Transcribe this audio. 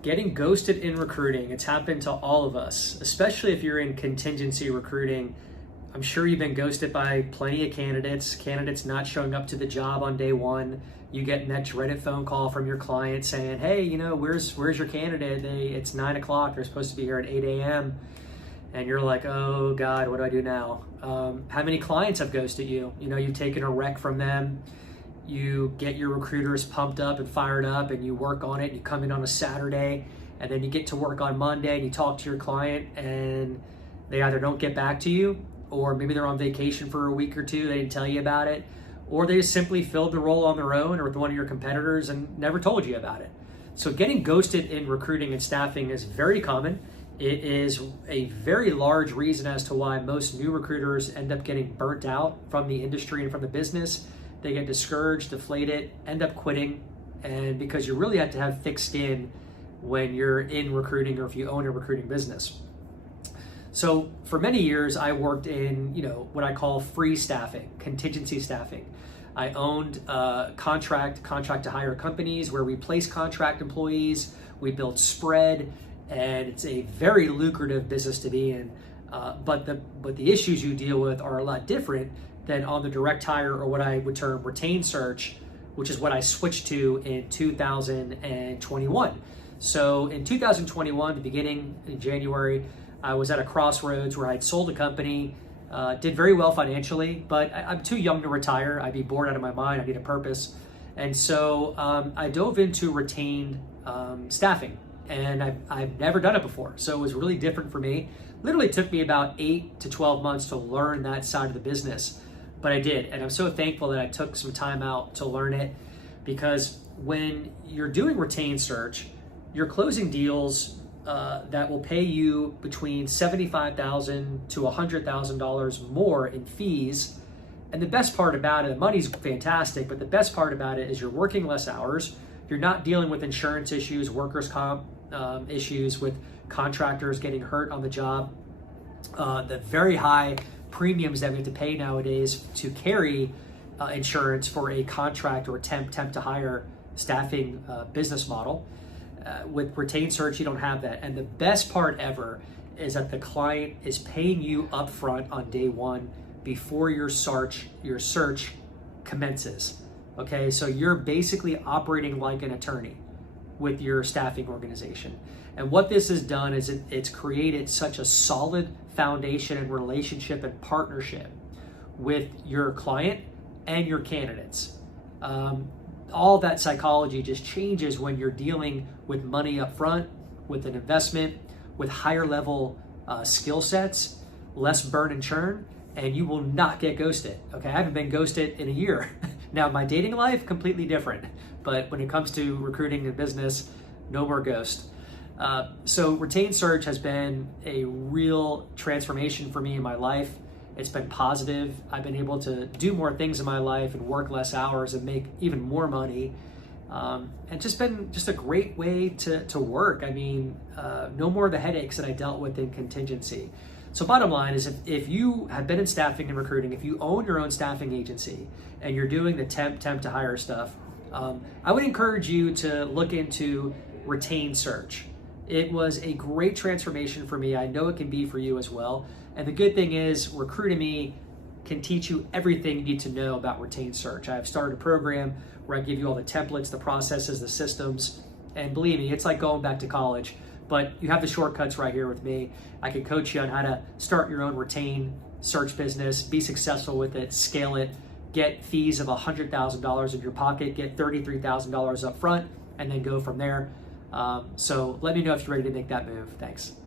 Getting ghosted in recruiting, it's happened to all of us, especially if you're in contingency recruiting. I'm sure you've been ghosted by plenty of candidates not showing up to the job on day one. You get that dreaded phone call from your client saying, hey, where's your candidate? It's 9 o'clock, they're supposed to be here at 8 a.m. And you're like, oh God, what do I do now? How many clients have ghosted you? You've taken a rec from them. You get your recruiters pumped up and fired up and you work on it. You come in on a Saturday and then you get to work on Monday and you talk to your client and they either don't get back to you, or maybe they're on vacation for a week or two, they didn't tell you about it, or they just simply filled the role on their own or with one of your competitors and never told you about it. So getting ghosted in recruiting and staffing is very common. It is a very large reason as to why most new recruiters end up getting burnt out from the industry and from the business. They get discouraged, deflated, end up quitting, and because you really have to have thick skin when you're in recruiting or if you own a recruiting business. So for many years, I worked in what I call free staffing, contingency staffing. I owned contract to hire companies where we place contract employees, we build spread, and it's a very lucrative business to be in. But the issues you deal with are a lot different than on the direct hire, or what I would term retained search, which is what I switched to in 2021. So in 2021, the beginning in January, I was at a crossroads where I'd sold a company, did very well financially, but I'm too young to retire. I'd be bored out of my mind. I need a purpose. And so I dove into retained staffing, and I've never done it before. So it was really different for me. Literally took me about 8 to 12 months to learn that side of the business, but I did. And I'm so thankful that I took some time out to learn it, because when you're doing retained search, you're closing deals that will pay you between $75,000 to $100,000 more in fees. And the best part about it, the money's fantastic, but the best part about it is you're working less hours. You're not dealing with insurance issues, workers' comp issues with contractors getting hurt on the job. The very high premiums that we have to pay nowadays to carry insurance for a contract or temp to hire staffing business model. With retained search, you don't have that. And the best part ever is that the client is paying you upfront on day one before your search commences. Okay, so you're basically operating like an attorney with your staffing organization. And what this has done is it's created such a solid foundation and relationship and partnership with your client and your candidates. All that psychology just changes when you're dealing with money up front, with an investment, with higher level skill sets, less burn and churn, and you will not get ghosted. Okay, I haven't been ghosted in a year. Now, my dating life, completely different. But when it comes to recruiting and business, no more ghost. So retained search has been a real transformation for me in my life. It's been positive. I've been able to do more things in my life and work less hours and make even more money. And just been a great way to work. I mean, no more of the headaches that I dealt with in contingency. So bottom line is, if you have been in staffing and recruiting, if you own your own staffing agency and you're doing the temp to hire stuff, I would encourage you to look into retained search. It was a great transformation for me. I know it can be for you as well. And the good thing is, Recruitemy can teach you everything you need to know about retained search. I have started a program where I give you all the templates, the processes, the systems, and believe me, it's like going back to college. But you have the shortcuts right here with me. I can coach you on how to start your own retained search business, be successful with it, scale it, get fees of $100,000 in your pocket, get $33,000 up front, and then go from there. So let me know if you're ready to make that move. Thanks.